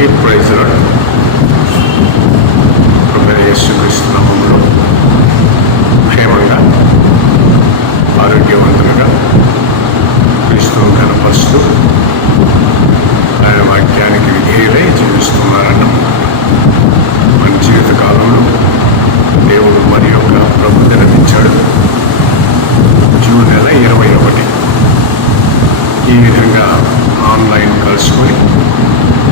అందరికీ praise lord. ప్రభువైన యేసుక్రీస్తు నామములో క్షేమంగా ఆరోగ్యవంతులుగా క్రీస్తును కనపరుస్తూ ఆయన వాక్యానికి విధేయులై జీవిస్తున్నారన్న మన జీవిత కాలంలో దేవుడు మరి యొక్క ప్రభు దినమిచ్చాడు. జూన్ నెల 21. ఈ విధంగా ఆన్లైన్ కలుసుకొని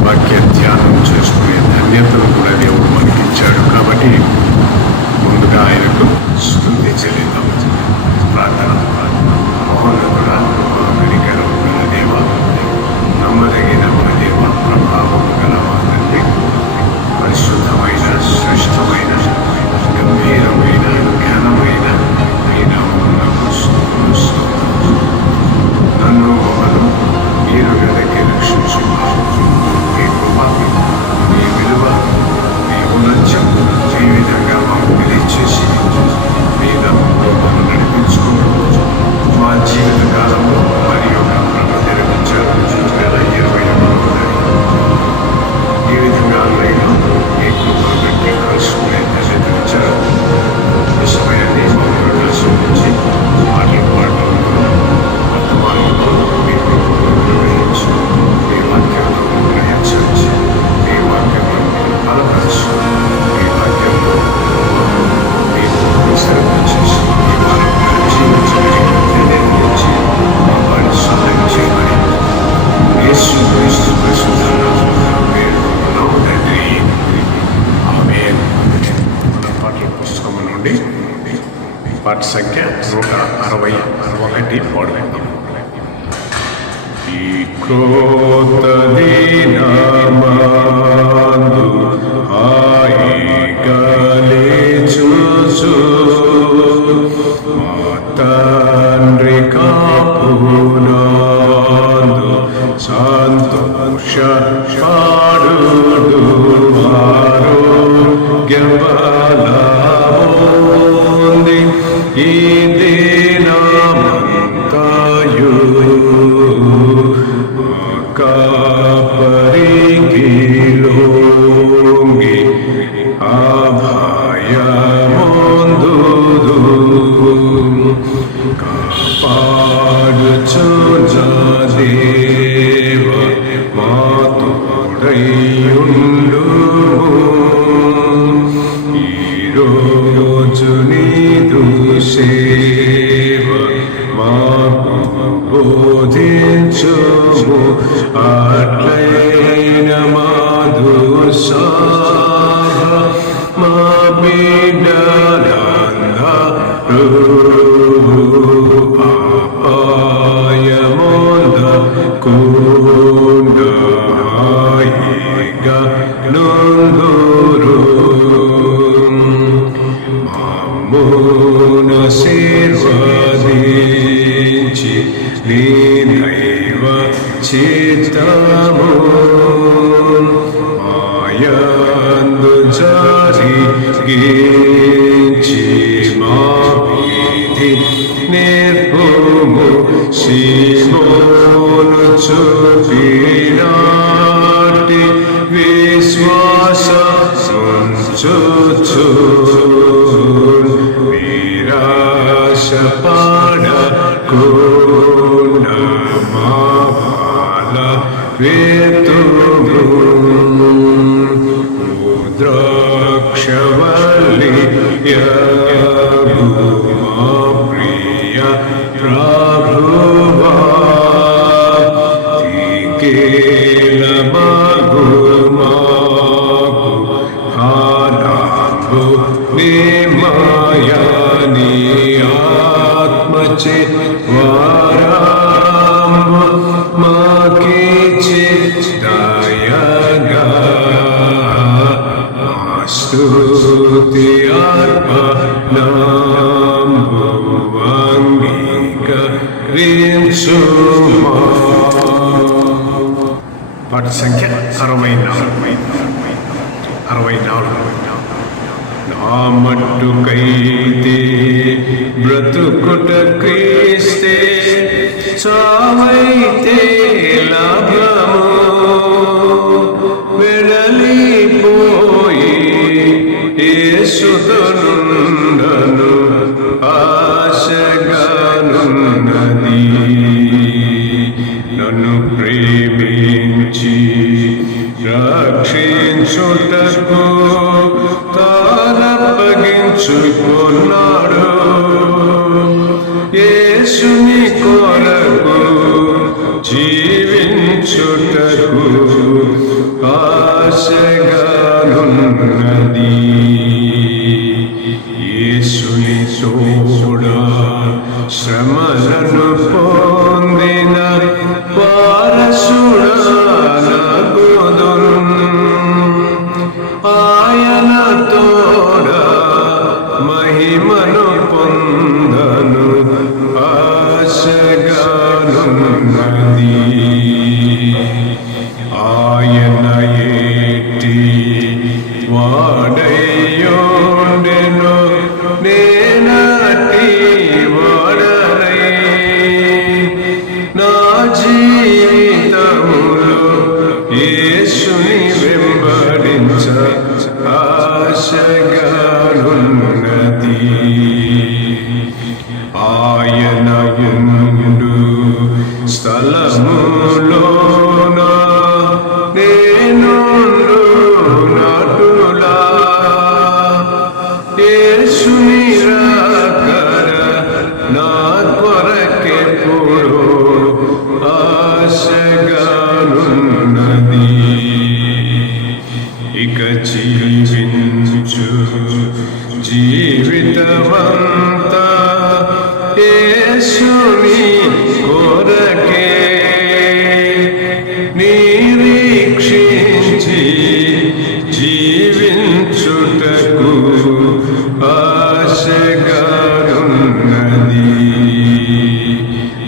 వాక్య ధ్యానం చేసుకునే ధన్యతను కూడా దేవుడు మనకి ఇచ్చాడు. కాబట్టి ముందుగా ఆయనకు స్తుతి చెల్లిద్దాం. ప్రార్థన. మహోన్నతుడా, మహాకనికరం గల దేవ, నమ్మదగిన మన దేవ, ప్రభావము గల మా తండ్రి, పరిశుద్ధమైన శ్రేష్టమైన గంభీరమైన జ్ఞానమైన మీ నామమునకు స్తుతులు. నన్ను మమ్మను మీరు వెనక్కి రక్షించుకున్నారు. మీ కృప, మీ విలువ, మీ ఉన్నత్యం ఈ విధంగా మాకు తెలియచేసి మీ నామములో మమ్మల్ని నడిపించుకుంటూ మా జీవిత కాలంలో మరి ఒక ప్రభు నిర్మించారు. 2021 ఈ విధంగా ఆన్లైన్లో మీ కృపను బట్టి కలుసుకునే దశించారు. విషమైన నియమాలను ఆశ్రయించి మాట్లాడటంలో వర్తమానంలో మీ కృపను నిర్వహించి మీ వాక్యంలో గ్రహించి మీ వాక్యంలో బలపరచు మీ వాక్యంలో మీకు సర్వం చేసి మీ వాక్యాన్ని జీవించడానికి నిర్ణయించి మాకు సహాయం చేయమని యేసుక్రీస్తు పరిశుద్ధ నామములో వేడుకుంటున్నాము తండ్రి. ఆమేన్. మన పాటల పుస్తకం నుండి పాట సంఖ్య 161 పాడుకుందాం. ఈ క్రోత దినమందు హాయిగా లేచుచు మా తండ్రి కాపునందు సంతోష పాడుడు ఆరోగ్య బలముంది ఈ దినమంతయు కాపరికి లొంగి అభయముందుదు కాపాడుచు దేవ మా తోడైయుండుము. ఈరోజు నీదు సేవ మాకు బోధించుము. అట్లైన మాధు సాభ మా బిడ్డలందరూ అపాయముంద హాయిగా నుందురు. మమ్మున ఆశీర్వదించి నీ దైవ చిత్తము మాయందు జరిగించి మా వీధి నేర్పుము. సీమోను చూపినాటి విశ్వాస ఉంచుచు నిరాశ పడకుండా మా బాల వేతుము. ద్రాక్షవల్లి యగు మా ప్రియ ప్రభువా, తికేల మగు మాకు ఆనంబు నిమయని ఆత్మచే వారాంబు మాకిచి దయగా స్తుతి అర్పణంబు అంగీకరించుమా. పాట సంఖ్య 64. నా మట్టుకైతే బ్రతుకుట క్రీస్తే, చావైతే లాభము. యేసుతోనుండను ఆశగానున్నది. నన్ను ప్రేమించి రక్షించుటకు తానప్పగించుకున్నాడు. యేసుని కొరకు జీవించుటకు ఆశగానున్నది. యేసుని తోడా శ్రమలను పొందిన వారసుడనగుదును. ఆయన తోడా మహిమను పొందను ఆశగానున్నది. ఆయన ఏటి వాడయ్యుండెను నేనటి వాడనై. నా జీవితములో యేసుని వెంబడించ ఆశగానున్నది. ఆయన ఉండు స్థలములోన నేనుండు నాటులా. యేసుని రాకడ నా కొరకెప్పుడు ఆశగానున్నది. ఇక జీవించు జీవితమంతా యేసుని కొరకే నిరీక్షించి జీవించుటకు ఆశగానున్నది.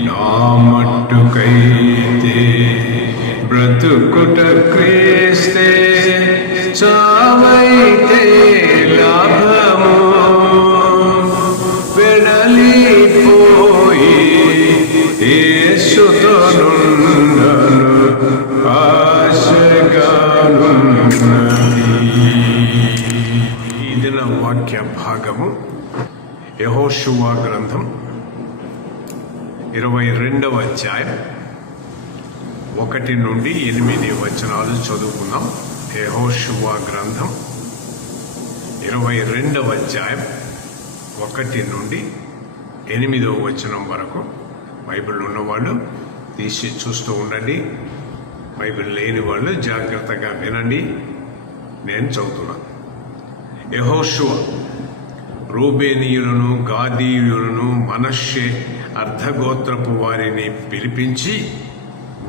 నా మట్టుకైతే బ్రతుకుట క్రీస్తే, చావైతే లాభము. వెడలిపోయి యేసుతోనుండను ఆశగానున్నది. ఈ దిన వాక్య భాగము యెహోషువ గ్రంథం 22వ అధ్యాయం 1 నుండి 8 వచనాలు చదువుకుందాం. యెహోషువ గ్రంథం 22వ అధ్యాయం 1 నుండి 8వ వచనం వరకు. బైబిల్ ఉన్నవాళ్ళు తీసి చూస్తూ ఉండండి. బైబిల్ లేని వాళ్ళు జాగ్రత్తగా వినండి. నేను చదువుతున్నాను. యెహోషువ రూబేనీయులను, గాదీయులను, మనష్షే అర్ధగోత్రపు వారిని పిలిపించి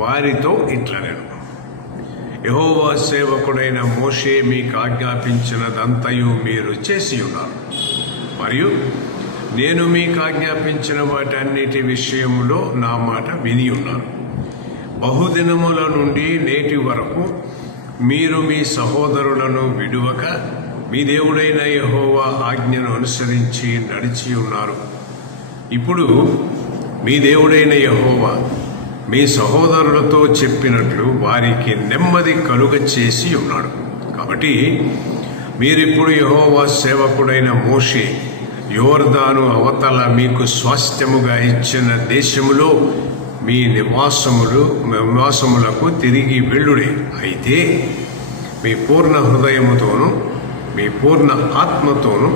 వారితో ఇట్లనెను. యెహోవా సేవకుడైన మోషే మీకు ఆజ్ఞాపించినదంతయు మీరు చేసి ఉన్నారు. మరియు నేను మీకు ఆజ్ఞాపించిన వాటన్నిటి విషయంలో నా మాట విని ఉన్నారు. బహుదినముల నుండి నేటి వరకు మీరు మీ సహోదరులను విడువక మీ దేవుడైన యెహోవా ఆజ్ఞను అనుసరించి నడిచి ఉన్నారు. ఇప్పుడు మీ దేవుడైన యెహోవా మీ సహోదరులతో చెప్పినట్లు వారికి నెమ్మది కలుగ చేసి ఉన్నాడు. కాబట్టి మీరిప్పుడు యెహోవా సేవకుడైన మోషే యోర్దాను అవతల మీకు స్వాస్థ్యముగా ఇచ్చిన దేశములో మీ నివాసములకు తిరిగి వెళ్ళుడే. అయితే మీ పూర్ణ హృదయముతోనూ మీ పూర్ణ ఆత్మతోనూ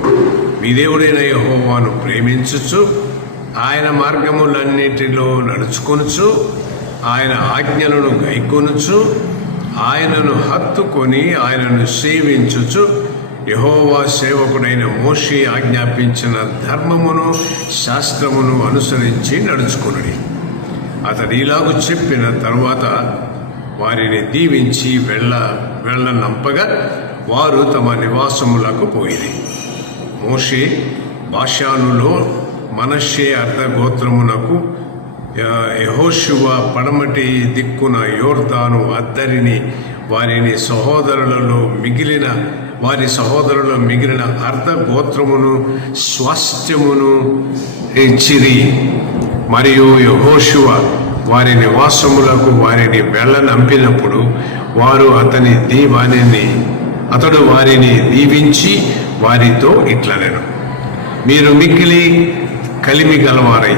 మీ దేవుడైన యెహోవాను ప్రేమించుచు ఆయన మార్గములన్నిటిలో నడుచుకొనుచు ఆయన ఆజ్ఞలను గైకొనుచు ఆయనను హత్తుకొని ఆయనను సేవించుచు యెహోవా సేవకుడైన మోషే ఆజ్ఞాపించిన ధర్మమును శాస్త్రమును అనుసరించి నడుచుకొనుడి. అతడు ఇలాగు చెప్పిన తరువాత వారిని దీవించి వెళ్ళనంపగా వారు తమ నివాసములకు పోయిరి. మోషే బాషానులో మనష్షే అర్ధగోత్రమునకు యెహోషువ పడమటి దిక్కున యోర్దాను అద్దరిని వారి సహోదరులలో మిగిలిన అర్ధగోత్రమును స్వాస్థ్యమును ఇచ్చిరి. మరియు యెహోషువ వారి నివాసములకు వారిని వెళ్ళనంపినప్పుడు అతడు వారిని దీవించి వారితో ఇట్లనెను, మీరు మిక్కిలి కలిమి గలవారై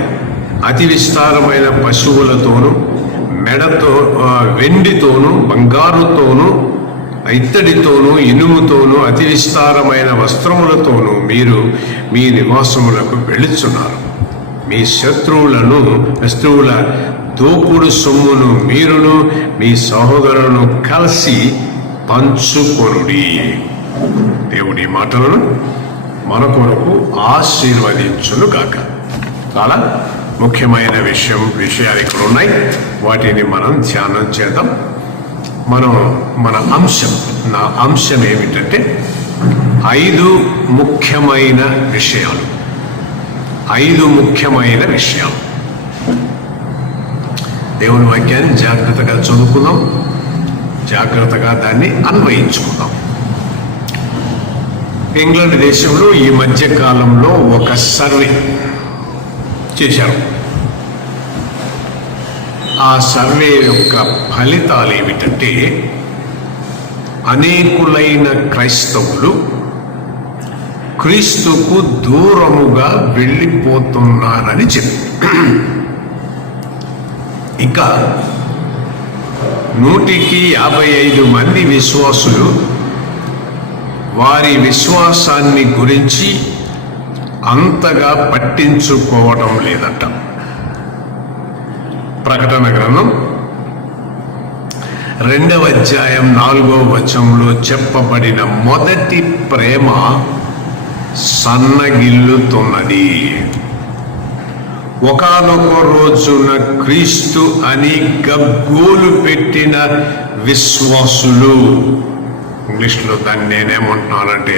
అతి విస్తారమైన పశువులతోనూ మెడతో వెండితోనూ బంగారుతోనూ ఇత్తడితోనూ ఇనుముతోనూ అతి విస్తారమైన వస్త్రములతోనూ మీరు మీ నివాసములకు వెళ్ళుచున్నారు. మీ శత్రువుల దోపుడు సొమ్మును మీరును మీ సహోదరులను కలిసి పంచుకొనుడి. దేవుడి మాటలను మన కొరకు ఆశీర్వదించును గాక. చాలా ముఖ్యమైన విషయాలు ఇక్కడ ఉన్నాయి. వాటిని మనం ధ్యానం చేద్దాం. నా అంశం ఏమిటంటే 5 ముఖ్యమైన విషయాలు. 5 ముఖ్యమైన విషయాలు. దేవుని వాక్యాన్ని జాగ్రత్తగా చదువుకుందాం, జాగ్రత్తగా దాన్ని అన్వయించుకుందాం. ఇంగ్లాండ్ దేశంలో ఈ మధ్య కాలంలో ఒక సర్వే చేశారు. ఆ సర్వే యొక్క ఫలితాలు ఏమిటంటే, అనేకులైన క్రైస్తవులు క్రీస్తుకు దూరముగా వెళ్ళిపోతున్నారని చెప్పి, ఇంకా 155 మంది విశ్వాసులు వారి విశ్వాసాన్ని గురించి అంతగా పట్టించుకోవడం లేదట. ప్రకటన గ్రంథం 2వ అధ్యాయం 4వ వచనంలో చెప్పబడిన మొదటి ప్రేమ సన్నగిల్లుతున్నది. ఒకానొక రోజున క్రీస్తు అని గగ్గోలు పెట్టిన విశ్వాసులు, ఇంగ్లీష్లో దాన్ని నేనేమంటున్నానంటే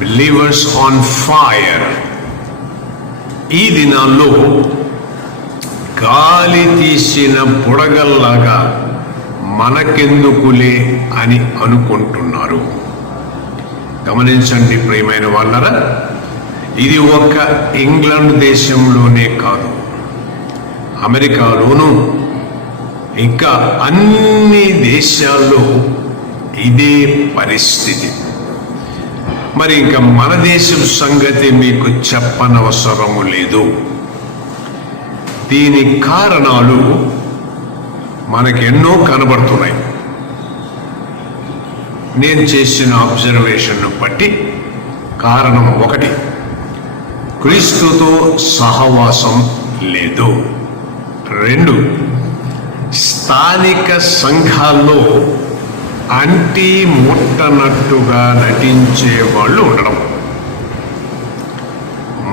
బిలీవర్స్ ఆన్ ఫైర్, ఈ దినాల్లో గాలి తీసిన బుడగల్లాగా మనకెందుకులే అని అనుకుంటున్నారు. గమనించండి ప్రియమైన వాళ్ళరా, ఇది ఒక ఇంగ్లాండ్ దేశంలోనే కాదు, అమెరికాలోనూ ఇంకా అన్ని దేశాల్లో ఇదే పరిస్థితి. మరి ఇంకా మన దేశం సంగతి మీకు చెప్పనవసరము లేదు. దీని కారణాలు మనకెన్నో కనబడుతున్నాయి. నేను చేసిన అబ్జర్వేషన్ను బట్టి కారణం 1, క్రీస్తుతో సహవాసం లేదు. 2, స్థానిక సంఘాల్లో అంటి ముట్టనట్టుగా నటించే వాళ్ళు ఉండడం.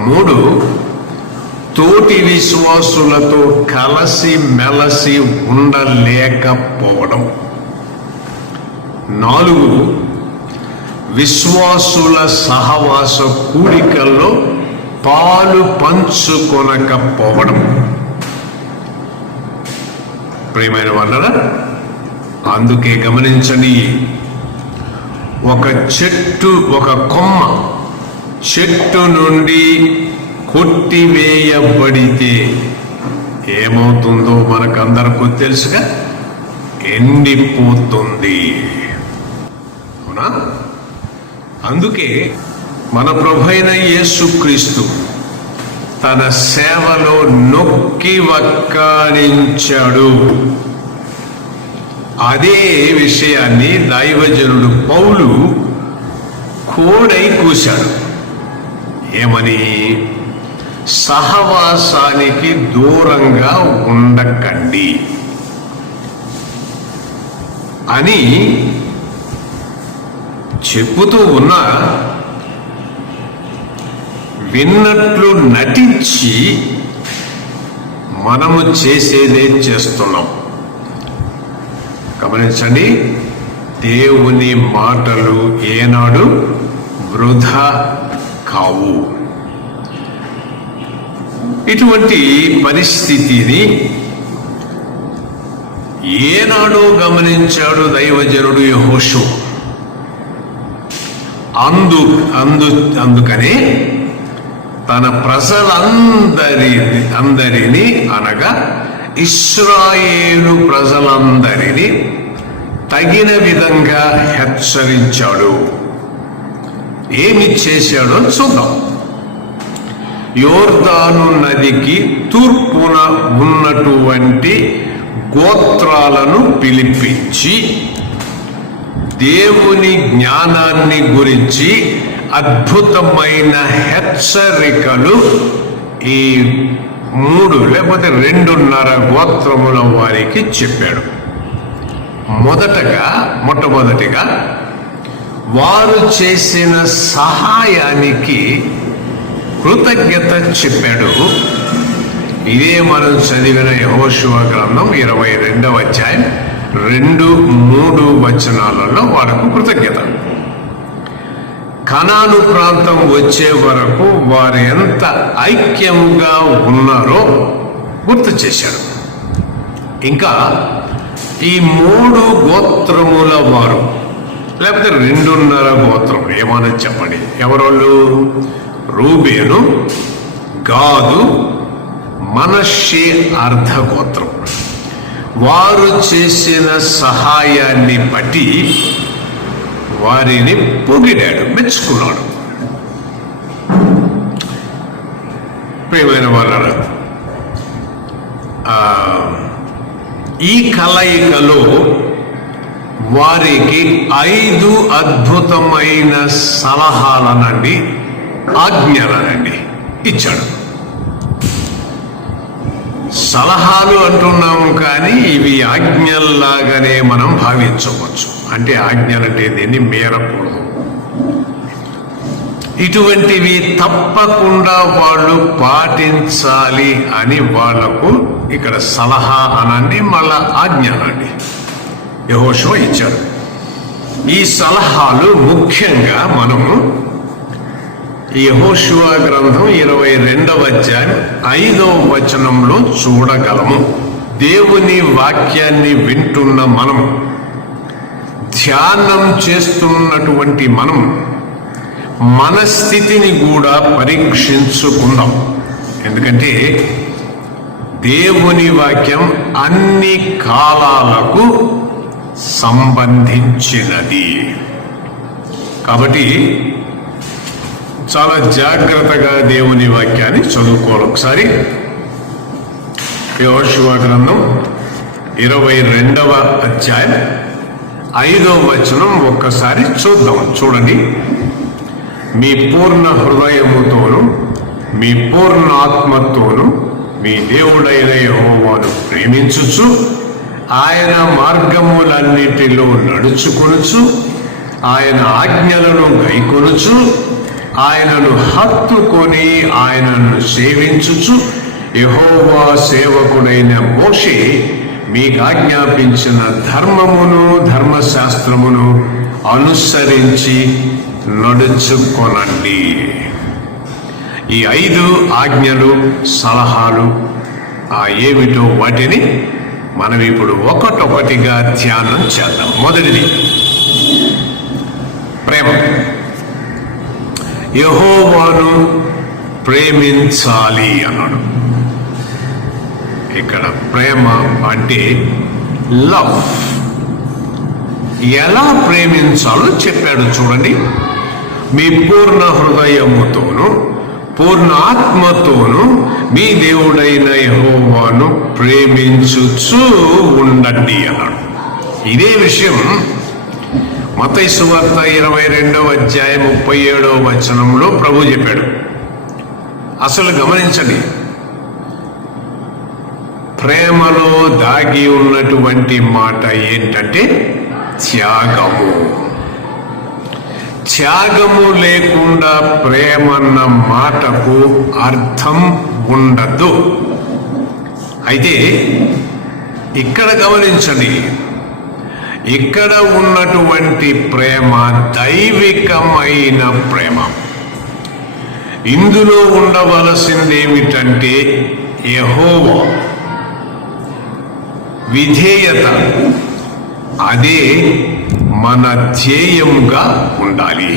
3, తోటి విశ్వాసులతో కలిసి మెలసి ఉండలేకపోవడం. 4, విశ్వాసుల సహవాస కూడికల్లో పాలు పంచుకొనకపోవడం. ప్రియమైన వాళ్ళరా, అందుకే గమనించండి, ఒక కొమ్మ చెట్టు నుండి కొట్టివేయబడితే ఏమవుతుందో మనకందరికీ తెలుసుగా, ఎండిపోతుంది. అవునా? అందుకే మన ప్రభువైన యేసుక్రీస్తు తన సేవలో నొక్కి వక్కాణించాడు. అదే విషయాన్ని దైవజనుడు పౌలు కోడై కూశాడు. ఏమని? సహవాసానికి దూరంగా ఉండకండి అని చెప్పుతూ ఉన్నా, విన్నట్లు నటించి మనము చేసేదే చేస్తున్నాం. గమనించండి, దేవుని మాటలు ఏనాడు వృధా కావు. ఇటువంటి పరిస్థితిని ఏనాడో గమనించాడు దైవజనుడు యెహోషువ. అందుకనే తన ప్రజలందరినీ అనగా ఇశ్రాయేలు ప్రజలందరినీ తగిన విధంగా హెచ్చరించాడు. ఏమి చేశాడో చూద్దాం. యోర్దాను నదికి తూర్పున ఉన్నటువంటి గోత్రాలను పిలిపించి దేవుని జ్ఞానాన్ని గురించి అద్భుతమైన హెచ్చరికలు ఈ 3 లేకపోతే 2.5 గోత్రముల వారికి చెప్పాడు. మొట్టమొదటిగా వారు చేసిన సహాయానికి కృతజ్ఞత చెప్పాడు. ఇదే మనం చదివిన యెహోషువ గ్రంథం 22వ అధ్యాయం 2-3 వచనాలలో వారికి కృతజ్ఞత. కనాను ప్రాంతం వచ్చే వరకు వారు ఎంత ఐక్యంగా ఉన్నారో గుర్తు చేశాడు. ఇంకా ఈ 3 గోత్రముల వారు లేకపోతే 2.5 గోత్రం ఏమన్నా చెప్పండి, ఎవరోళ్ళు? రూబేను, గాదు, మనష్షే అర్ధ గోత్రం. వారు చేసిన సహాయాన్ని బట్టి వారిని పొగిడాడు, మెచ్చుకున్నాడు. ప్రియమైన వాళ్ళారా, ఈ కలయికలో వారికి 5 అద్భుతమైన సలహాలనండి, ఆజ్ఞలనండి ఇచ్చాడు. సలహాలు అంటున్నాము కానీ ఇవి ఆజ్ఞల్లాగానే మనం భావించవచ్చు. అంటే ఆజ్ఞలంటే దీన్ని మీరకూడదు, ఇటువంటివి తప్పకుండా వాళ్ళు పాటించాలి అని వాళ్లకు ఇక్కడ సలహా అనండి, మళ్ళా ఆజ్ఞ అనండి యెహోషువ ఇచ్చాడు. ఈ సలహాలు ముఖ్యంగా మనము యెహోషువ గ్రంథం 22వ అధ్యాయం 5వ వచనంలో చూడగలము. దేవుని వాక్యాన్ని వింటున్న మనం, ధ్యానం చేస్తున్నటువంటి మనం మన స్థితిని కూడా పరీక్షించుకుందాం. ఎందుకంటే దేవుని వాక్యం అన్ని కాలాలకు సంబంధించినది కాబట్టి చాలా జాగ్రత్తగా దేవుని వాక్యాన్ని చదువుకోవాలి. ఒకసారి యెహోషువ గ్రంథం 22వ అధ్యాయం 5వ వచనం ఒక్కసారి చూద్దాం. చూడండి. మీ పూర్ణ హృదయముతోను మీ పూర్ణ ఆత్మతోను మీ దేవుడైన యెహోవాను ప్రేమించుచు ఆయన మార్గములన్నిటిలో నడుచుకొనుచు ఆయన ఆజ్ఞలను గైకొనుచు ఆయనను హత్తుకొని ఆయనను సేవించుచు యెహోవా సేవకుడైన మోషే మీకు ఆజ్ఞాపించిన ధర్మమును ధర్మశాస్త్రమును అనుసరించి నడుచుకొనండి. ఈ 5 ఆజ్ఞలు, సలహాలు ఏమిటో వాటిని మనం ఇప్పుడు ఒక్కొక్కటిగా ధ్యానం చేద్దాం. మొదటిది ప్రేమ. యెహోవాను ప్రేమించాలి అన్నాడు. ఇక్కడ ప్రేమ అంటే లవ్. ఎలా ప్రేమించాలో చెప్పాడు చూడండి. మీ పూర్ణ హృదయముతోను పూర్ణ ఆత్మతోను మీ దేవుడైన యెహోవాను ప్రేమించుచూ ఉండండి అన్నాడు. ఇదే విషయం మత్తయి సువార్త 22వ అధ్యాయం 37వ వచనంలో ప్రభు చెప్పాడు. అసలు గమనించండి, ప్రేమలో దాగి ఉన్నటువంటి మాట ఏంటంటే త్యాగము. త్యాగము లేకుండా ప్రేమన్న మాటకు అర్థం ఉండదు. అయితే ఇక్కడ గమనించండి, ఇక్కడ ఉన్నటువంటి ప్రేమ దైవికమైన ప్రేమ. ఇందులో ఉండవలసిందేమిటంటే యెహోవా విధేయత. అదే మన ధ్యేయంగా ఉండాలి.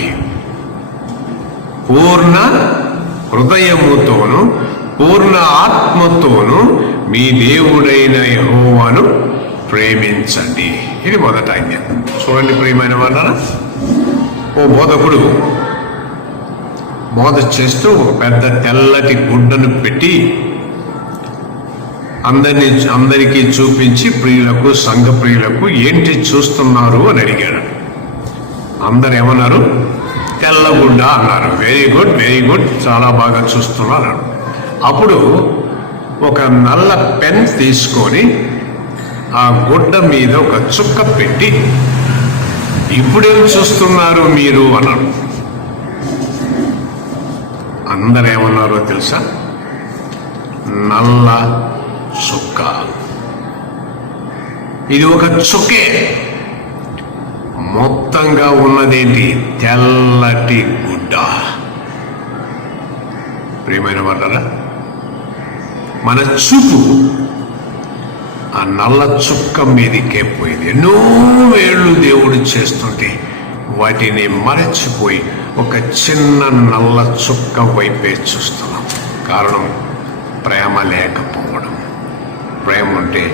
పూర్ణ హృదయముతోను పూర్ణ ఆత్మతోను మీ దేవుడైన యెహోవాను ప్రేమించండి. ఇది మొదట ఆజ్ఞ. చూడండి ప్రియమైన వాళ్ళ, ఓ బోధకుడు బోధ చేస్తూ ఒక పెద్ద తెల్లటి గుడ్డను పెట్టి అందరికీ చూపించి ప్రియులకు, సంఘ ప్రియులకు ఏంటి చూస్తున్నారు అని అడిగాడు. అందరు ఏమన్నారు? తెల్లగుడ్డ అన్నారు. వెరీ గుడ్, వెరీ గుడ్, చాలా బాగా చూస్తున్నారు. అప్పుడు ఒక నల్ల పెన్ తీసుకొని ఆ గుడ్డ మీద ఒక చుక్క పెట్టి, ఇప్పుడేం చూస్తున్నారు మీరు అన్నాడు. అందరు ఏమన్నారో తెలుసా? నల్ల చుక్క. ఇది ఒక చుక్కే. మొత్తంగా ఉన్నదేంటి? తెల్లటి గుడ్డ. ప్రియమైన వాళ్ళరా, మన చూపు ఆ నల్ల చుక్క మీదకే పోయింది. ఎన్నో వేళ్ళు దేవుడు చేస్తుంటే వాటిని మరచిపోయి ఒక చిన్న నల్ల చుక్క వైపే చూస్తున్నాం. కారణం ప్రేమ లేకపోవడం. ప్రేమ ఉంటే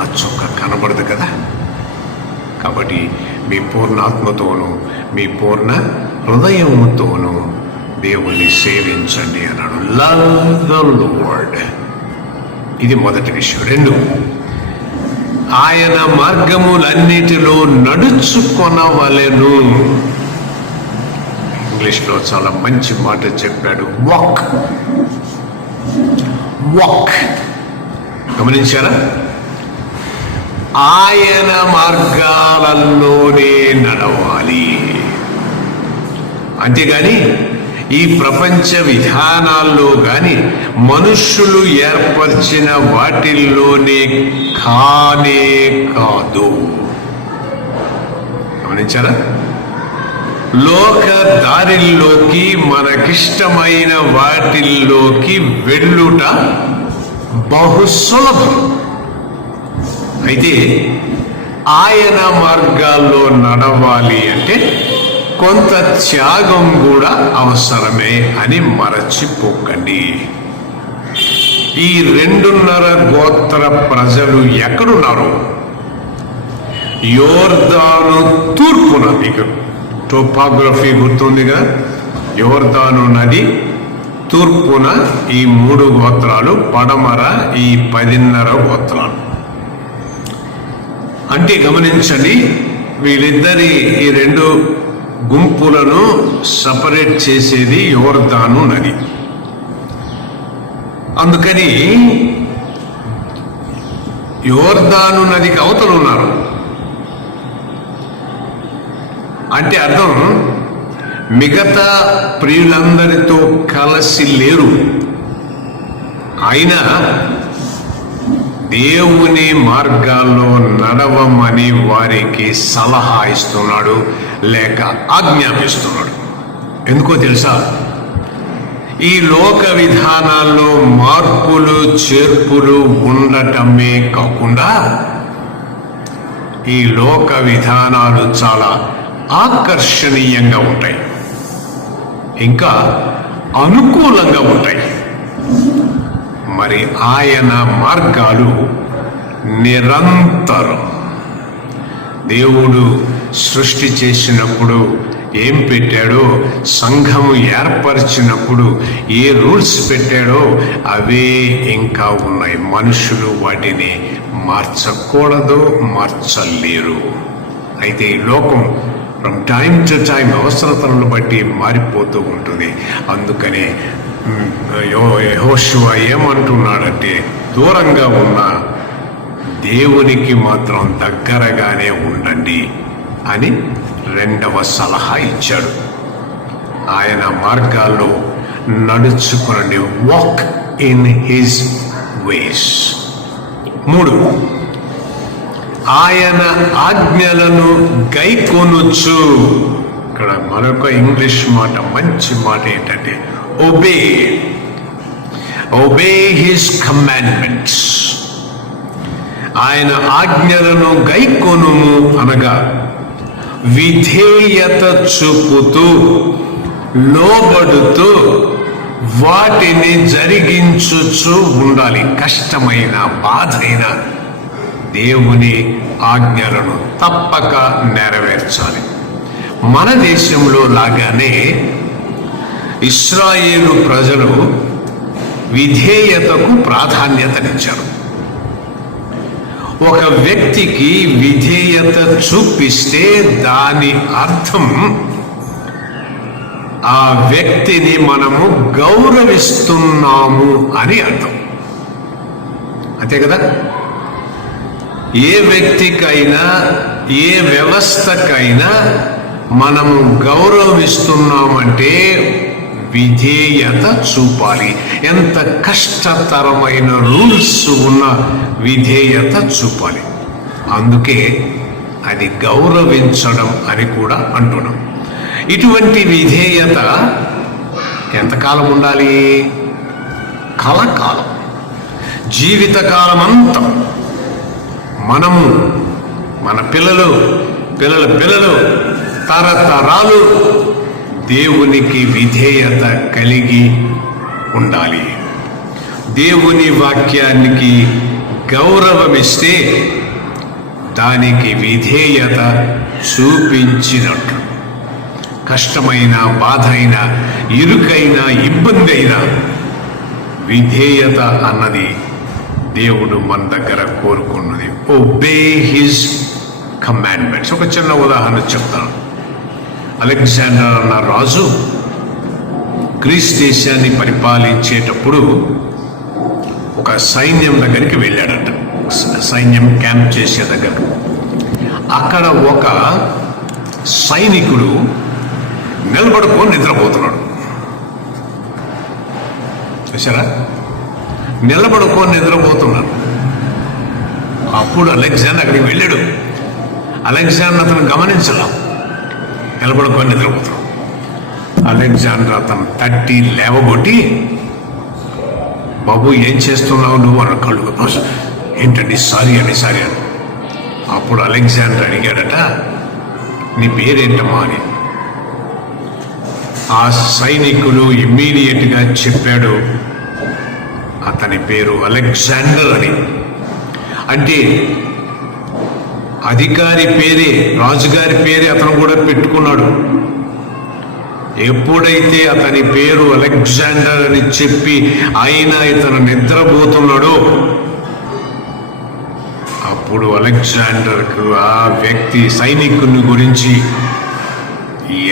ఆ చుక్క కనబడదు కదా. కాబట్టి మీ పూర్ణ ఆత్మతోనూ మీ పూర్ణ హృదయముతోనూ దేవుణ్ణి సేవించండి అన్నాడు. Love the lord. ఇది మొదటి విషయం. 2, ఆయన మార్గములన్నిటిలో నడుచుకొనవలెను. ఇంగ్లీష్లో చాలా మంచి మాట చెప్పాడు, వాక్. వాక్ గమనించారా? ఆయన మార్గాలలోనే నడవాలి. అంతేగాని ఈ ప్రపంచ విధానాల్లో కానీ మనుష్యులు ఏర్పరిచిన వాటిల్లోనే కానే కాదు. గమనించారా? లోక దారిల్లోకి, మనకిష్టమైన వాటిల్లోకి వెళ్ళుట బహు సులభం. అయితే ఆయన మార్గాల్లో నడవాలి అంటే కొంత త్యాగం కూడా అవసరమే అని మరచిపోకండి. ఈ 2.5 గోత్ర ప్రజలు ఎక్కడున్నారు? యోర్దాను తూర్పున. మీకు టోపాగ్రఫీ గుర్తుందిగా. యోర్దాను నది తూర్పున ఈ 3 గోత్రాలు, పడమర ఈ 10.5 గోత్రాలు. అంటే గమనించండి, వీళ్ళిద్దరి ఈ 2 గుంపులను సపరేట్ చేసేది యోర్దాను నది. అందుకని యోర్దాను నదికి అవతల ఉన్నారు. అంటే అర్థం మిగతా ప్రియులందరితో కలిసి లేరు. అయినా దేవుని మార్గాల్లో నడవమని వారికి సలహా ఇస్తున్నాడు, లేక ఆజ్ఞాపిస్తున్నాడు. ఎందుకో తెలుసా? ఈ లోక విధానాల్లో మార్పులు చేర్పులు ఉండటమే కాకుండా ఈ లోక విధానాలు చాలా ఆకర్షణీయంగా ఉంటాయి, ఇంకా అనుకూలంగా ఉంటాయి. మరి ఆయన మార్గాలు నిరంతరం. దేవుడు సృష్టి చేసినప్పుడు ఏం పెట్టాడో, సంఘము ఏర్పరిచినప్పుడు ఏ రూల్స్ పెట్టాడో అవే ఇంకా ఉన్నాయి. మనుషులు వాటిని మార్చకూడదు, మార్చలేరు. అయితే ఈ లోకం ఫ్రమ్ టైం టు టైం అవసరతలను బట్టి మారిపోతూ ఉంటుంది. అందుకనే యెహోషువ ఏమంటున్నాడంటే, దూరంగా ఉన్న దేవునికి మాత్రం దగ్గరగానే ఉండండి అని 2వ సలహా ఇచ్చాడు. ఆయన మార్గాల్లో నడుచుకునండి. వాక్ ఇన్ హిజ్ వేస్. 3, ఆయన ఆజ్ఞలను గైకొనుచు. ఇక్కడ మరొక ఇంగ్లీష్ మాట, మంచి మాట ఏంటంటే obey his commandments. ఆయన ఆజ్ఞలను గైకొనుము అనగా విధేయత చూపుతూ, లోబడుతూ వాటిని జరిగించుచు ఉండాలి. కష్టమైన, బాధైన దేవుని ఆజ్ఞలను తప్పక నెరవేర్చాలి. మన దేశంలో లాగానే ఇశ్రాయేలు ప్రజలు విధేయతకు ప్రాధాన్యతనిచ్చారు. ఒక వ్యక్తికి విధేయత చూపిస్తే దాని అర్థం ఆ వ్యక్తిని మనము గౌరవిస్తున్నాము అని అర్థం. అంతే కదా? ఏ వ్యక్తికైనా ఏ వ్యవస్థకైనా మనము గౌరవిస్తున్నామంటే విధేయత చూపాలి. ఎంత కష్టతరమైన రూల్స్ ఉన్న విధేయత చూపాలి. అందుకే అది గౌరవించడం అని కూడా అంటున్నాం. ఇటువంటి విధేయత ఎంతకాలం ఉండాలి? కలకాలం, జీవితకాలం అంతా. మనము, మన పిల్లలు, పిల్లల పిల్లలు, తరతరాలు దేవునికి విధేయత కలిగి ఉండాలి. దేవుని వాక్యానికి గౌరవమిస్తే దానికి విధేయత చూపించినట్లు. కష్టమైన, బాధ అయినా, ఇరుకైన, ఇబ్బంది అయినా విధేయత అన్నది దేవుడు మన దగ్గర కోరుకున్నది. Obey his commandments. ఒక చిన్న ఉదాహరణ చెప్తాను. అలెగ్జాండర్ అన్న రాజు గ్రీస్ దేశాన్ని పరిపాలించేటప్పుడు ఒక సైన్యం దగ్గరికి వెళ్ళాడట. సైన్యం క్యాంప్ చేసే దగ్గర అక్కడ ఒక సైనికుడు నిలబడుకొని నిద్రపోతున్నాడు. చూసారా? నిలబడుకొని నిద్రపోతున్నాడు. అప్పుడు అలెగ్జాండర్ అక్కడికి వెళ్ళాడు. అలెగ్జాండర్ అతను గమనించలా, నిలబడుకొని నిద్రపోతున్నాడు. అలెగ్జాండర్ అతను తట్టి లేవగొట్టి, బాబు ఏం చేస్తున్నావు నువ్వు అన్న. కళ్ళు ఏంటండి, సారీ అని. అప్పుడు అలెగ్జాండర్ అడిగాడట, నీ పేరేంటమ్మా అని. ఆ సైనికులు ఇమ్మీడియట్ గా చెప్పాడు, అతని పేరు అలెగ్జాండర్ అని. అంటే అధికారి పేరే, రాజుగారి పేరే అతను కూడా పెట్టుకున్నాడు. ఎప్పుడైతే అతని పేరు అలెగ్జాండర్ అని చెప్పి ఆయన ఇతను నిద్రపోతున్నాడో అప్పుడు అలెగ్జాండర్కు ఆ వ్యక్తి సైనికుని గురించి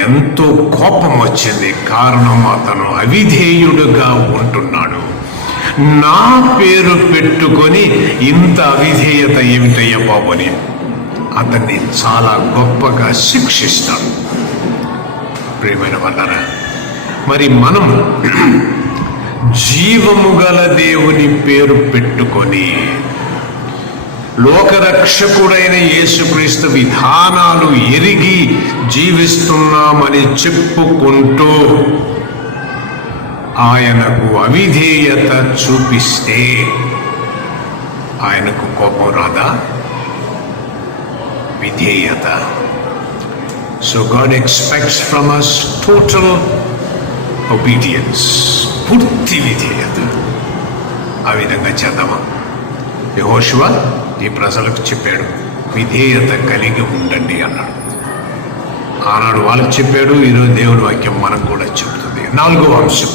ఎంతో కోపం వచ్చింది. కారణం, అతను అవిధేయుడుగా ఉంటున్నాడు. నా పేరు పెట్టుకొని ఇంత అవిధేయత ఏమిటయ్యా బాబు అని అతన్ని చాలా గొప్పగా శిక్షిస్తాడు. ప్రియమైన వాళ్ళారా, మరి మనం జీవము గల దేవుని పేరు పెట్టుకొని లోకరక్షకుడైన యేసుక్రీస్తు విధానాలు ఎరిగి జీవిస్తున్నామని చెప్పుకుంటూ ఆయనకు అవిధేయత చూపిస్తే ఆయనకు కోపం రాదా? విధేయత. So God expects from us total obedience, పూర్తి విధేయత. ఆ విధంగా చేద్దామా? యెహోషువ ఈ ప్రజలకు చెప్పాడు, విధేయత కలిగి ఉండండి అన్నాడు. ఆనాడు వాళ్ళకి చెప్పాడు, ఈరోజు దేవుని వాక్యం మనకు కూడా చెప్తుంది. 4వ అంశం,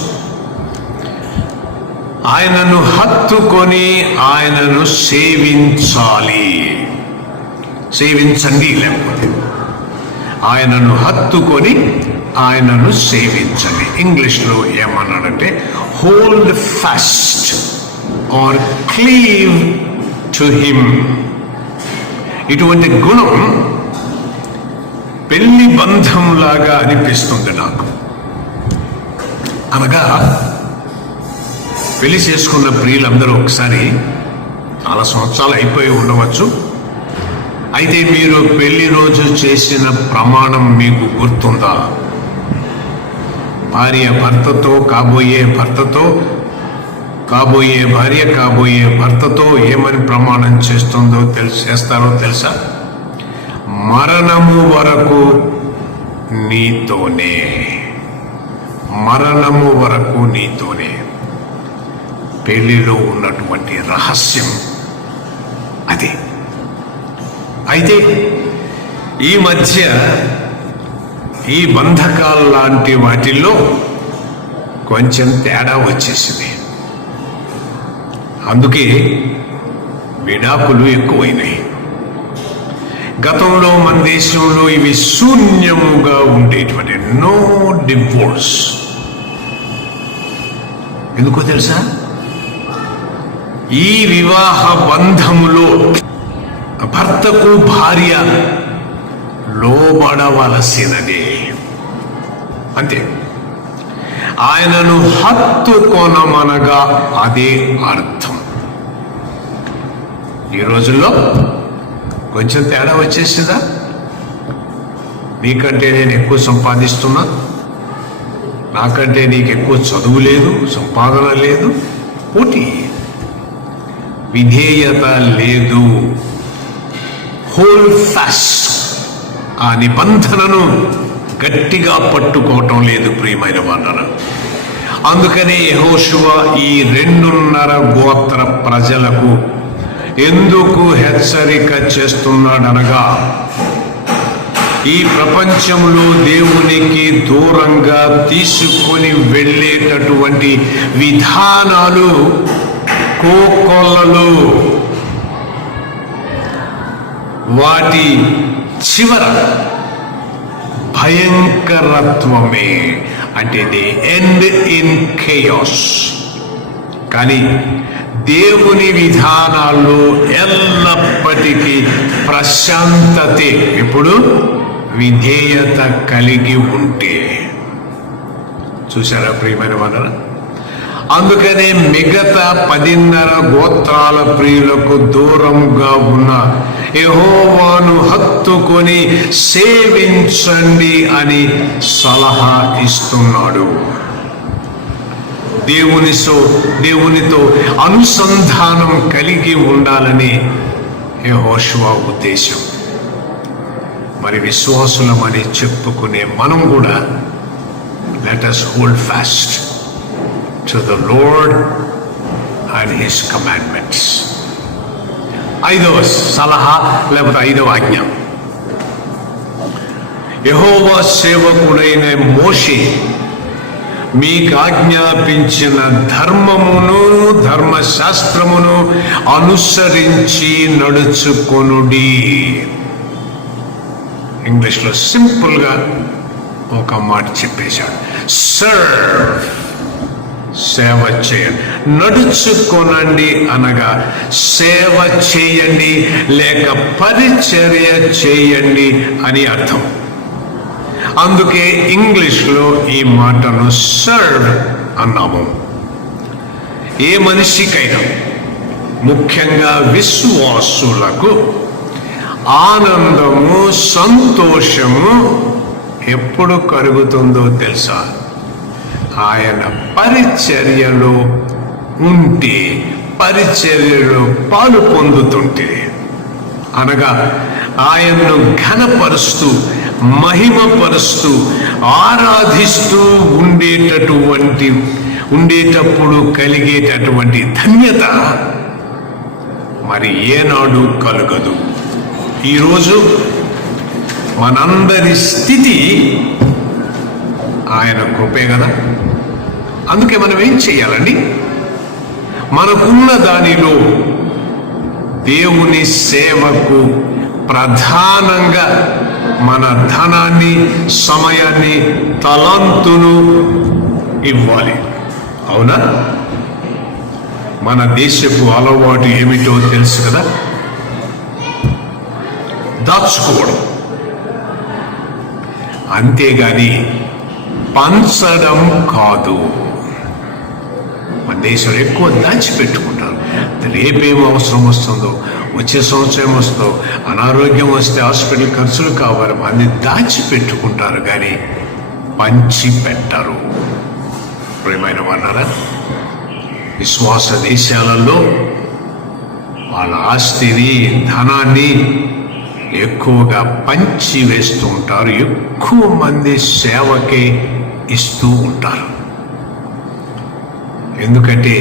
ఆయనను హత్తుకొని ఆయనను సేవించాలి. సేవించండి, లేకపోతే ఆయనను హత్తుకొని ఆయనను సేవించండి. ఇంగ్లీష్లో ఏమన్నాడంటే hold fast are cleave to him. ఇటువంటి గుణం పెళ్లి బంధంలాగా అనిపిస్తుంది నాకు. అనగా పెళ్లి చేసుకున్న ప్రియులందరూ ఒకసారి, చాలా సంవత్సరాలు అయిపోయి ఉండవచ్చు, అయితే మీరు పెళ్లి రోజు చేసిన ప్రమాణం మీకు గుర్తుందా? భార్య భర్తతో, కాబోయే భర్తతో, కాబోయే భార్య కాబోయే భర్తతో ఏమని ప్రమాణం చేస్తారో తెలుసా? మరణము వరకు నీతోనే, మరణము వరకు నీతోనే. పెళ్లిలో ఉన్నటువంటి రహస్యం అదే. అయితే ఈ మధ్య ఈ బంధకాల లాంటి వాటిల్లో కొంచెం తేడా వచ్చేసింది. అందుకే విడాకులు ఎక్కువైనాయి. గతంలో మన దేశంలో ఇవి శూన్యముగా ఉండేటువంటి నో డివోర్స్. ఎందుకో తెలుసా? ఈ వివాహ బంధములో భర్తకు భార్య లోబడవలసినదే, అంతే. ఆయనను హత్తుకొనమనగా అదే అర్థం. ఈ రోజుల్లో కొంచెం తేడా వచ్చేసిందా? నీకంటే నేను ఎక్కువ సంపాదిస్తున్నా, నాకంటే నీకు ఎక్కువ చదువు లేదు, సంపాదన లేదు, పోటీ, విధేయత లేదు. హోల్డ్ ఫాస్ట్, ఆ నిబంధనను గట్టిగా పట్టుకోవటం లేదు ప్రియమైన వాళ్ళను. అందుకనే యెహోషువ ఈ 2.5 గోత్ర ప్రజలకు ఎందుకు హెచ్చరిక చేస్తున్నాడనగా, ఈ ప్రపంచంలో దేవునికి దూరంగా తీసుకొని వెళ్ళేటటువంటి విధానాలు, కోకొల్లలు, వాటి చివర భయంకరత్వమే, అంటే ది ఎండ్ ఇన్ కేయాస్. కానీ దేవుని విధానాల్లో ఎల్లప్పటికీ ప్రశాంతతే, ఎప్పుడు విధేయత కలిగి ఉంటే. చూసారా ప్రియమైన వాళ్ళ? అందుకనే మిగతా 10.5 గోత్రాల ప్రియులకు దూరంగా ఉన్న యెహోవాను హత్తుకొని సేవించండి అని సలహా ఇస్తున్నాడు. దేవునితో అనుసంధానం కలిగి ఉండాలని యెహోషువ ఉద్దేశం. మరి విశ్వాసులమని చెప్పుకునే మనం కూడా let us hold fast to the Lord and His commandments. 5వ సలహా లేకపోతే 5వ ఆజ్ఞ, యెహోవా సేవకుడైన మోషే మీకు ఆజ్ఞాపించిన ధర్మమును ధర్మశాస్త్రమును అనుసరించి నడుచుకొనుడి. ఇంగ్లీష్లో సింపుల్గా ఒక మాట చెప్పేశాడు, సర్వ్, సేవ చేయండి. నడుచుకొనండి అనగా సేవ చేయండి లేక పరిచర్య చేయండి అని అర్థం. అందుకే ఇంగ్లీష్లో ఈ మాటను సర్వ్ అన్నాము. ఏ మనిషికైనా, ముఖ్యంగా విశ్వాసులకు ఆనందము, సంతోషము ఎప్పుడు కలుగుతుందో తెలుసా? ఆయన పరిచర్యలో ఉంటే, పరిచర్యలో పాలు పొందుతుంటే, అనగా ఆయన్ను ఘనపరుస్తూ మహిమపరుస్తూ ఆరాధిస్తూ ఉండేటప్పుడు కలిగేటటువంటి ధన్యత మరి ఏనాడు కలగదు. ఈరోజు మనందరి స్థితి ఆయన కృపే కదా. అందుకే మనం ఏం చేయాలండి? మనకున్న దానిలో దేవుని సేవకు ప్రధానంగా మన ధనాన్ని, సమయాన్ని, తలంతును ఇవ్వాలి. అవునా? మన దేశపు అలవాటు ఏమిటో తెలుసు కదా, దాచుకోవడం. అంతేగాని పంచడం కాదు. మన దేశంలో ఎక్కువ దాచిపెట్టుకుంటారు. రేపేం అవసరం వస్తుందో, వచ్చే సంవత్సరం వస్తుందో, అనారోగ్యం వస్తే హాస్పిటల్ ఖర్చులు కావాలి, అన్ని దాచిపెట్టుకుంటారు కానీ పంచి పెట్టరు. ప్రియమైన వాళ్ళారా, విశ్వాస దేశాలలో వాళ్ళ ఆస్తిని, ధనాన్ని ఎక్కువగా పంచి వేస్తూ ఉంటారు. ఎక్కువ మంది సేవకే ఇస్తూ ఉంటారు. ఎందుకంటే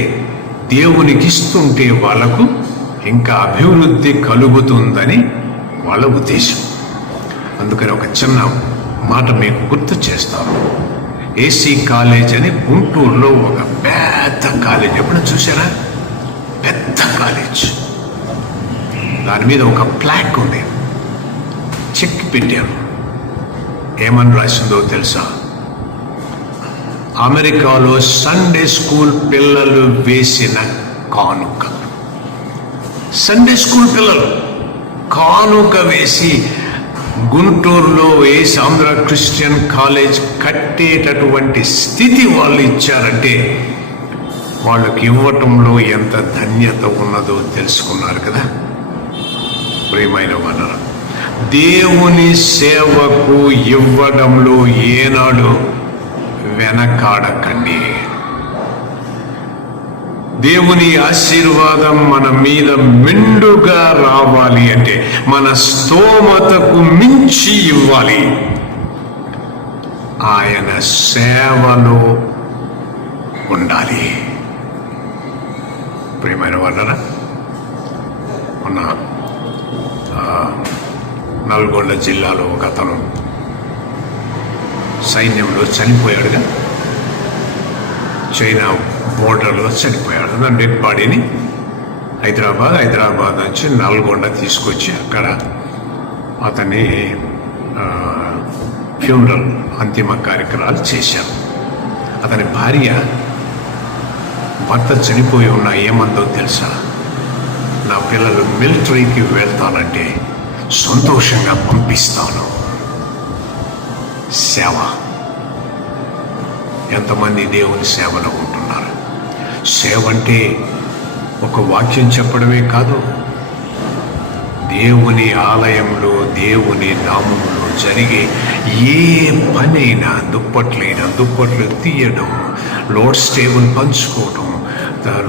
దేవునికి ఇస్తుంటే వాళ్లకు ఇంకా అభివృద్ధి కలుగుతుందని వాళ్ళ ఉద్దేశం. అందుకని ఒక చిన్న మాట మీకు గుర్తు చేస్తాను. ఏసీ కాలేజ్ అని గుంటూరులో ఒక పెద్ద కాలేజ్. ఎప్పుడు చూసారా? పెద్ద కాలేజ్. దాని మీద ఒక ప్లాక్ ఉంది, చెక్కి పెట్టారు. ఏమని రాసిందో తెలుసా? అమెరికాలో సండే స్కూల్ పిల్లలు వేసిన కానుక. సండే స్కూల్ పిల్లలు కానుక వేసి గుంటూరులో ఏసీ ఆంధ్ర క్రిస్టియన్ కాలేజ్ కట్టేటటువంటి స్థితి వాళ్ళు ఇచ్చారంటే వాళ్ళకి ఇవ్వటంలో ఎంత ధన్యత ఉన్నదో తెలుసుకున్నారు కదా. ప్రియమైన వారు, దేవుని సేవకు ఇవ్వడంలో ఏనాడు వెనకాడకండి. దేవుని ఆశీర్వాదం మన మీద మెండుగా రావాలి అంటే మన స్తోమతకు మించి ఇవ్వాలి. ఆయన సేవలో ఉండాలి. ప్రియమైన వాళ్ళరా, మొన్న నల్గొండ జిల్లాలో ఒక అతను సైన్యంలో చనిపోయాడుగా, చైనా బోర్డర్లో చనిపోయాడు. దాని డెడ్ బాడీని హైదరాబాద్ నుంచి నల్గొండ తీసుకొచ్చి అక్కడ అతన్ని ఫ్యూనరల్ అంతిమ కార్యక్రమాలు చేశారు. అతని భార్య భర్త చనిపోయి ఉన్న ఏమందో తెలుసా? నా పిల్లలు మిలిటరీకి వెళ్తానంటే సంతోషంగా పంపిస్తాను. సేవ. ఎంతమంది దేవుని సేవలో ఉంటున్నారు? సేవ అంటే ఒక వాక్యం చెప్పడమే కాదు, దేవుని ఆలయంలో దేవుని నామములో జరిగే ఏ పనైనా, దుప్పట్లు తీయడం, లోడ్స్ టేబుల్ పంచుకోవడం,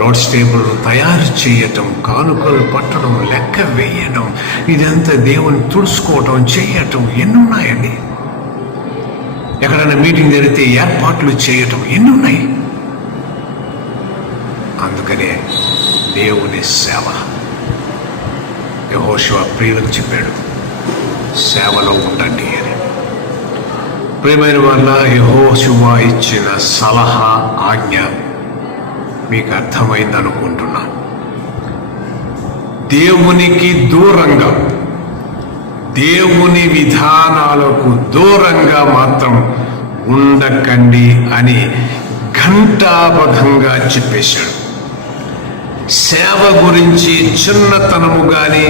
లోడ్స్ టేబుల్ తయారు చేయటం, కానుకలు పట్టడం, లెక్క వేయడం, ఇదంతా దేవుని తుడుచుకోవటం, చేయటం ఎన్నున్నాయండి. ఎక్కడైనా మీటింగ్ జరిగితే ఏర్పాట్లు చేయటం ఎన్నున్నాయి. అందుకనే దేవుని సేవ. యెహోషువ ప్రియులకు చెప్పాడు, సేవలో ఉండండి అని. ప్రియమైన వల్ల యెహోషువ ఇచ్చిన సలహా, ఆజ్ఞ మీకు అర్థమైంది అనుకుంటున్నా. దేవునికి దూరంగా, దేవుని విధానాలకు దూరంగా మాత్రం ఉండకండి అని ఘంటాబద్ధంగా చెప్పేశాడు. సేవ గురించి చిన్నతనము కానీ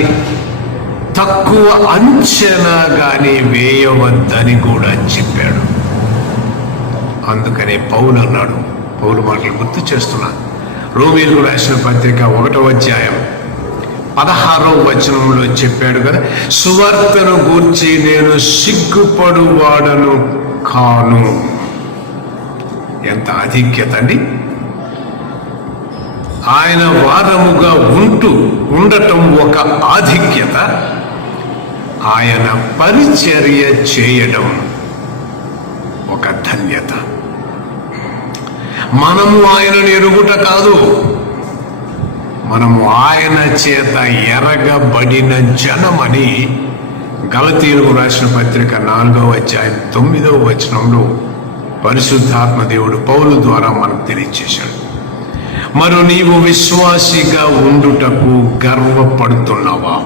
తక్కువ అంచనా కానీ వేయవద్దని కూడా చెప్పాడు. అందుకనే పౌలు అన్నాడు, పౌలు మాటలు గుర్తు చేస్తున్నా, రోమీయులకు రాసిన పత్రిక 1వ అధ్యాయం 16వ వచనంలో చెప్పాడు కదా, సువార్తను గూర్చి నేను సిగ్గుపడువాడను కాను. ఎంత ఆధిక్యత అండి! ఆయన వారముగా ఉండటం ఒక ఆధిక్యత, ఆయన పరిచర్య చేయడం ఒక ధన్యత. మనము ఆయనను ఎరుగుట కాదు, మనము ఆయన చేత ఎరగబడిన జనమని గలతీయులకు రాసిన పత్రిక 4వ అధ్యాయం 9వ వచనంలో పరిశుద్ధాత్మ దేవుడు పౌలు ద్వారా మనకు తెలియచేశాడు. మరి నీవు విశ్వాసిగా ఉండుటకు గర్వపడుతున్నావా?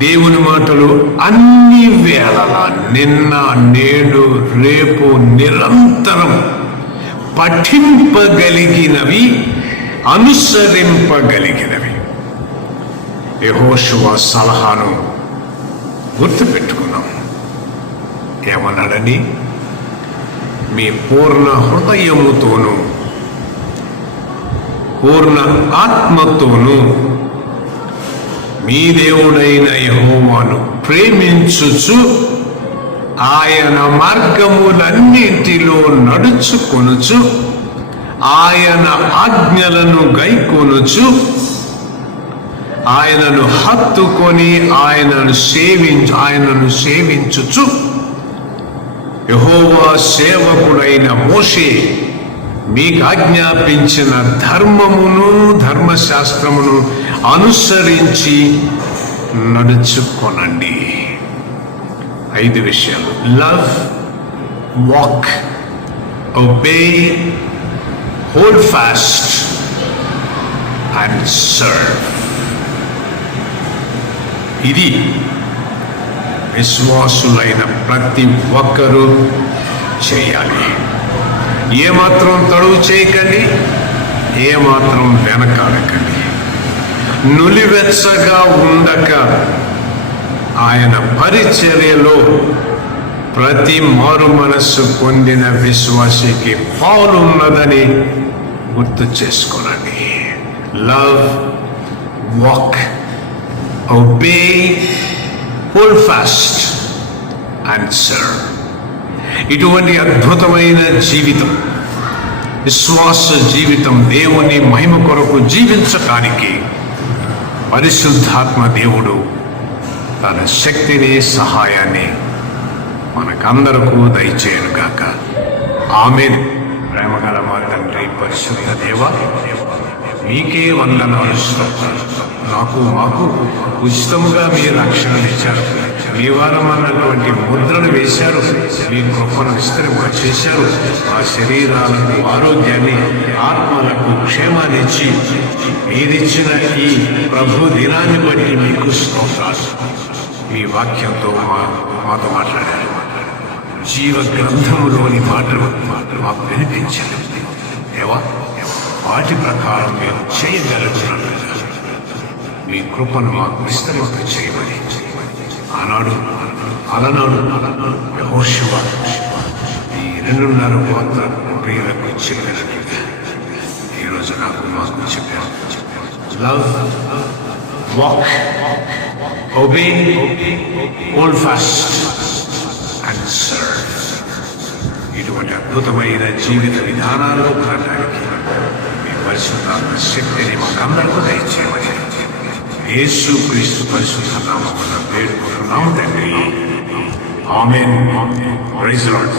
దేవుని మాటలు అన్ని వేళలా, నిన్న, నేడు, రేపు నిరంతరం పఠింపగలిగినవి, అనుసరింపగలిగినవి. యెహోషువ సలహాను గుర్తుపెట్టుకున్నాం. ఏమన్నాడని? మీ పూర్ణ హృదయముతోనూ పూర్ణ ఆత్మతోనూ మీ దేవుడైన యెహోవాను ప్రేమించుచు ఆయన మార్గములన్నిటిలో నడుచుకొనుచు ఆయన ఆజ్ఞలను గైకొనుచు ఆయనను హత్తుకొని ఆయనను సేవించుచు యెహోవా సేవకుడైన మోషే మీకు ఆజ్ఞాపించిన ధర్మమును, ధర్మశాస్త్రమును అనుసరించి నడుచుకొనండి. 5 విషయాలు. Love, walk, obey, hold fast and serve. ఇది విశ్వాసులైన ప్రతి ఒక్కరూ చేయాలి. ఏమాత్రం తడువు చేయకండి, ఏమాత్రం వెనకాడకండి. నులివెచ్చగా ఉండక ఆయన పరిచర్యలో ప్రతి మారు మనస్సు పొందిన విశ్వాసికి పాలు ఉన్నదని గుర్తు చేసుకోనండి. Love, walk, obey, hold fast and serve. ఇటువంటి అద్భుతమైన జీవితం, విశ్వాస జీవితం, దేవుని మహిమ కొరకు జీవించటానికి పరిశుద్ధాత్మ దేవుడు తన శక్తిని, సహాయాన్ని మనకందరకు దయచేయనుగాక. ఆమేన్. ప్రేమగల మా తండ్రి, పరిశుద్ధ దేవ, మీకే వందనాలు స్తోత్రాలు. మాకు ఉచితముగా మీ రక్షణలు ఇచ్చారు. మీ వారం అన్నటువంటి ముద్రలు వేశారు. మీ కృపను విస్తరింప చేశారు. ఆ శరీరాలకు ఆరోగ్యాన్ని, ఆత్మలకు క్షేమాన్ని ఇచ్చి మీరిచ్చిన ఈ ప్రభు దినాన్ని బట్టి మీకు స్తోత్రాలు. మీ వాక్యంతో మాతో మాట్లాడారు. జీవ గ్రంథములోని మాటలు మాకు వినిపించారు. దేవా, వాటి ప్రకారం మేము చేయగలుగుతున్నాను. మీ కృపను మాకు విస్తరింప చేయమని అలనాడు యెహోషువ ఈ 2.5 గోత్ర ప్రియులకు చెప్పినట్లు ఈరోజు మాకు చెప్పారు. Love, walk, obey, hold fast and serve. ఇటువంటి అద్భుతమైన జీవిత విధానాల్లో ఉండడానికి మీ పరిశుద్ధాత్మ శక్తిని మాకందరికీ దయచేయమని యేసు క్రీస్తు పరిశుద్ధ నామమున వేడుకుంటున్నాము తండ్రి. ఆమేన్. Praise the lord.